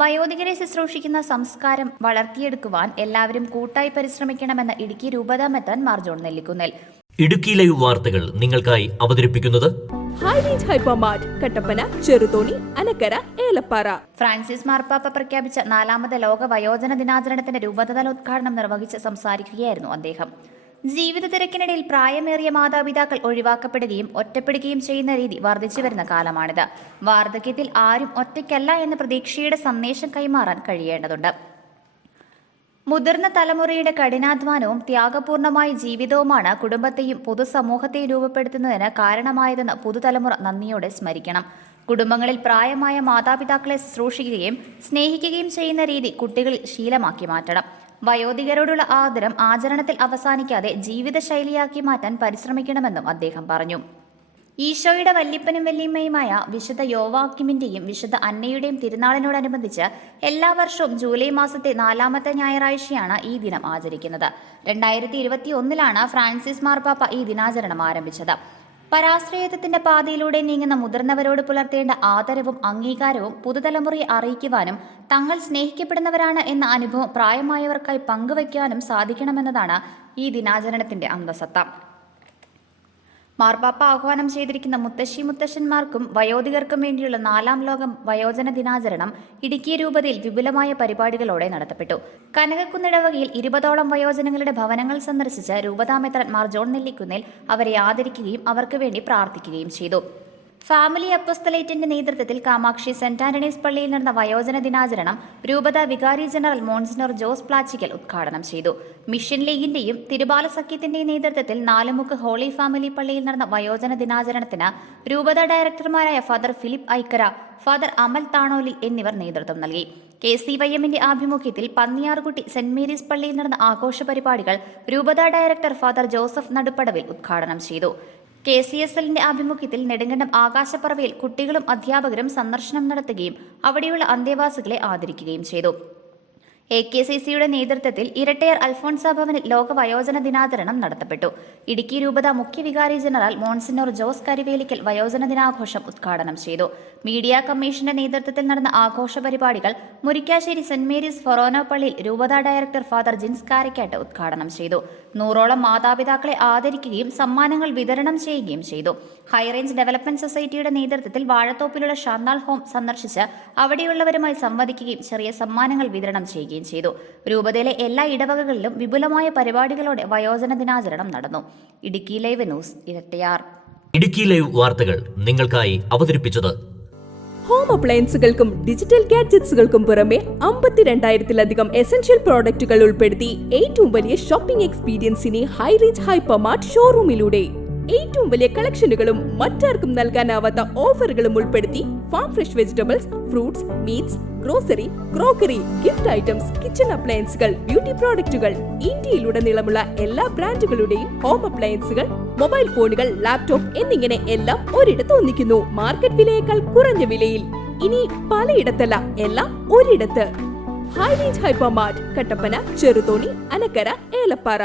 വയോധികരെ ശുശ്രൂഷിക്കുന്ന സംസ്കാരം വളർത്തിയെടുക്കുവാൻ എല്ലാവരും കൂട്ടായി പരിശ്രമിക്കണമെന്ന് ഇടുക്കി രൂപതാ മെത്രാൻ മാർ ജോൺ നെല്ലിക്കുന്നേൽ. ഇടുക്കി ലൈവ് വാർത്തകൾ നിങ്ങൾക്കായി അവതരിപ്പിക്കുന്നത് high range hypermart, Kattappana, Cheruthoni, Anakkara, Elappara. Francis മാർപ്പാപ്പ പ്രഖ്യാപിച്ച 4ാമത് ലോക വയോജന ദിനാചരണത്തിന്റെ രൂപതാതല ഉദ്ഘാടനം നിർവഹിച്ച് സംസാരിക്കുകയായിരുന്നു അദ്ദേഹം. ജീവിത തിരക്കിനിടയിൽ പ്രായമേറിയ മാതാപിതാക്കൾ ഒഴിവാക്കപ്പെടുകയും ഒറ്റപ്പെടുകയും ചെയ്യുന്ന രീതി വർദ്ധിച്ചു വരുന്ന കാലമാണിത്. വാർദ്ധക്യത്തിൽ ആരും ഒറ്റയ്ക്കല്ല എന്ന പ്രതീക്ഷയുടെ സന്ദേശം കൈമാറാൻ കഴിയേണ്ടതുണ്ട്. മുതിർന്ന തലമുറയുടെ കഠിനാധ്വാനവും ത്യാഗപൂർണമായ ജീവിതവുമാണ് കുടുംബത്തെയും പൊതുസമൂഹത്തെയും രൂപപ്പെടുത്തുന്നതിന് കാരണമായതെന്ന് പുതുതലമുറ നന്ദിയോടെ സ്മരിക്കണം. കുടുംബങ്ങളിൽ പ്രായമായ മാതാപിതാക്കളെ ശുശ്രൂഷിക്കുകയും സ്നേഹിക്കുകയും ചെയ്യുന്ന രീതി കുട്ടികളിൽ ശീലമാക്കി മാറ്റണം. വയോധികരോടുള്ള ആദരം ആചരണത്തിൽ അവസാനിക്കാതെ ജീവിതശൈലിയാക്കി മാറ്റാൻ പരിശ്രമിക്കണമെന്നും അദ്ദേഹം പറഞ്ഞു. ഈശോയുടെ വല്യപ്പനും വല്യമ്മയുമായ വിശുദ്ധ യോവാക്യമിന്റെയും വിശുദ്ധ അന്നയുടെയും തിരുനാളിനോടനുബന്ധിച്ച് എല്ലാ വർഷവും ജൂലൈ മാസത്തെ 4ാമത്തെ ഞായറാഴ്ചയാണ് ഈ ദിനം ആചരിക്കുന്നത്. 2021 ഫ്രാൻസിസ് മാർപ്പാപ്പ ഈ ദിനാചരണം ആരംഭിച്ചത്. പരാശ്രയത്വത്തിന്റെ പാതയിലൂടെ നീങ്ങുന്ന മുതിർന്നവരോട് പുലർത്തേണ്ട ആദരവും അംഗീകാരവും പുതുതലമുറയെ അറിയിക്കുവാനും തങ്ങൾ സ്നേഹിക്കപ്പെടുന്നവരാണ് എന്ന അനുഭവം പ്രായമായവർക്കായി പങ്കുവയ്ക്കാനും സാധിക്കണമെന്നതാണ് ഈ ദിനാചരണത്തിന്റെ അന്തസത്ത. മാർപ്പാപ്പ ആഹ്വാനം ചെയ്തിരിക്കുന്ന മുത്തശ്ശന്മാർക്കും വയോധികർക്കും വേണ്ടിയുള്ള 4ാം ലോക വയോജന ദിനാചരണം ഇടുക്കി രൂപതയിൽ വിപുലമായ പരിപാടികളോടെ നടത്തപ്പെട്ടു. കനകക്കുന്നിടവകയിൽ 20ഓളം വയോജനങ്ങളുടെ ഭവനങ്ങൾ സന്ദർശിച്ച് രൂപതാ മെത്രാൻ മാർ ജോൺ നെല്ലിക്കുന്നേൽ അവരെ ആദരിക്കുകയും അവർക്ക് വേണ്ടി പ്രാർത്ഥിക്കുകയും ചെയ്തു. ഫാമിലി അപ്പോസ്തലേറ്റിന്റെ നേതൃത്വത്തിൽ കാമാക്ഷി സെന്റ് ആന്റണീസ് പള്ളിയിൽ നടന്ന വയോജന ദിനാചരണം രൂപതാ വികാരി ജനറൽ മോൺസിനോർ ജോസ് പ്ലാച്ചിക്കൽ ഉദ്ഘാടനം ചെയ്തു. മിഷൻ ലീഗിന്റെയും തിരുബാല സഖ്യത്തിന്റെയും നേതൃത്വത്തിൽ നാലുമുക്ക് ഹോളി ഫാമിലി പള്ളിയിൽ നടന്ന വയോജന ദിനാചരണത്തിന് രൂപതാ ഡയറക്ടർമാരായ ഫാദർ ഫിലിപ്പ് ഐക്കര, ഫാദർ അമൽ താണോലി എന്നിവർ നേതൃത്വം നൽകി. KCYMന്റെ ആഭിമുഖ്യത്തിൽ പന്നിയാർകുട്ടി സെന്റ് മേരീസ് പള്ളിയിൽ നടന്ന ആഘോഷ പരിപാടികൾ രൂപതാ ഡയറക്ടർ ഫാദർ ജോസഫ് നടുപ്പടവിൽ ഉദ്ഘാടനം ചെയ്തു. KCSLന്റെ ആഭിമുഖ്യത്തിൽ നെടുങ്കണ്ടം ആകാശപ്പറവയിൽ കുട്ടികളും അധ്യാപകരും സന്ദർശനം നടത്തുകയും അവിടെയുള്ള അന്തേവാസികളെ ആദരിക്കുകയും ചെയ്തു. AKCCയുടെ നേതൃത്വത്തിൽ ഇരട്ടയാർ അൽഫോൺസ ഭവനിൽ ലോക വയോജന ദിനാചരണം നടത്തപ്പെട്ടു. ഇടുക്കി രൂപത മുഖ്യ വികാരി ജനറൽ മോൺസിനോർ ജോസ് കരിവേലിക്കൽ വയോജന ദിനാഘോഷം ഉദ്ഘാടനം ചെയ്തു. മീഡിയ കമ്മീഷന്റെ നേതൃത്വത്തിൽ നടന്ന ആഘോഷ പരിപാടികൾ മുരിക്കാശ്ശേരി സെന്റ് മേരീസ് ഫൊറോന പള്ളിയിൽ രൂപതാ ഡയറക്ടർ ഫാദർ ജിൻസ് കാരക്കാട്ട് ഉദ്ഘാടനം ചെയ്തു. 100ഓളം മാതാപിതാക്കളെ ആദരിക്കുകയും സമ്മാനങ്ങൾ വിതരണം ചെയ്യുകയും ചെയ്തു. ഹൈറേഞ്ച് ഡെവലപ്മെന്റ് സൊസൈറ്റിയുടെ നേതൃത്വത്തിൽ വാഴത്തോപ്പിലുള്ള ഷാന്താൾ ഹോം സന്ദർശിച്ച് അവിടെയുള്ളവരുമായി സംവദിക്കുകയും ചെറിയ സമ്മാനങ്ങൾ വിതരണം ചെയ്യുകയും ചെയ്തു. രൂപതയിലെ എല്ലാ ഇടവകകളിലും വിപുലമായ പരിപാടികളോടെ വയോജന ദിനാചരണം നടന്നു. Idukki live news, Irattayar. Idukki live വാർത്തകൾ നിങ്ങൾക്കായി അവതരിപ്പിച്ചത് ഹോം അപ്ലയൻസുകൾക്കും ഡിജിറ്റൽ ഗാഡ്ജറ്റ്സുകൾക്കും പുറമെ 52,000-ലധികം എസൻഷ്യൽ പ്രോഡക്റ്റുകൾ ഉൾപ്പെടുത്തി ഏറ്റവും വലിയ ഷോപ്പിംഗ് എക്സ്പീരിയൻസിനെ ഹൈറേഞ്ച് ഹൈപ്പർമാർട്ട് ഷോറൂമിലൂടെ ഏറ്റവും വലിയ കളക്ഷനുകളും മറ്റാർക്കും നൽകാനാവാത്ത ഓഫറുകളും ഉൾപ്പെടുത്തി farm fresh vegetables, fruits, meats, grocery, crockery, gift items, kitchen അപ്ലയൻസുകൾ, ബ്യൂട്ടി പ്രോഡക്റ്റുകൾ, ഇന്ത്യയിലുടനീളമുള്ള എല്ലാ ബ്രാൻഡുകളുടെയും ഹോം അപ്ലയൻസുകൾ, മൊബൈൽ ഫോണുകൾ, ലാപ്ടോപ്പ് എന്നിങ്ങനെ എല്ലാം ഒരിടത്ത് ഒന്നിക്കുന്നു. മാർക്കറ്റ് വിലയേക്കാൾ കുറഞ്ഞ വിലയിൽ. ഇനി പലയിടത്തല്ല, എല്ലാം ഒരിടത്ത്. High range hypermart, Kattappana, Cheruthoni, Anakkara, Elappara.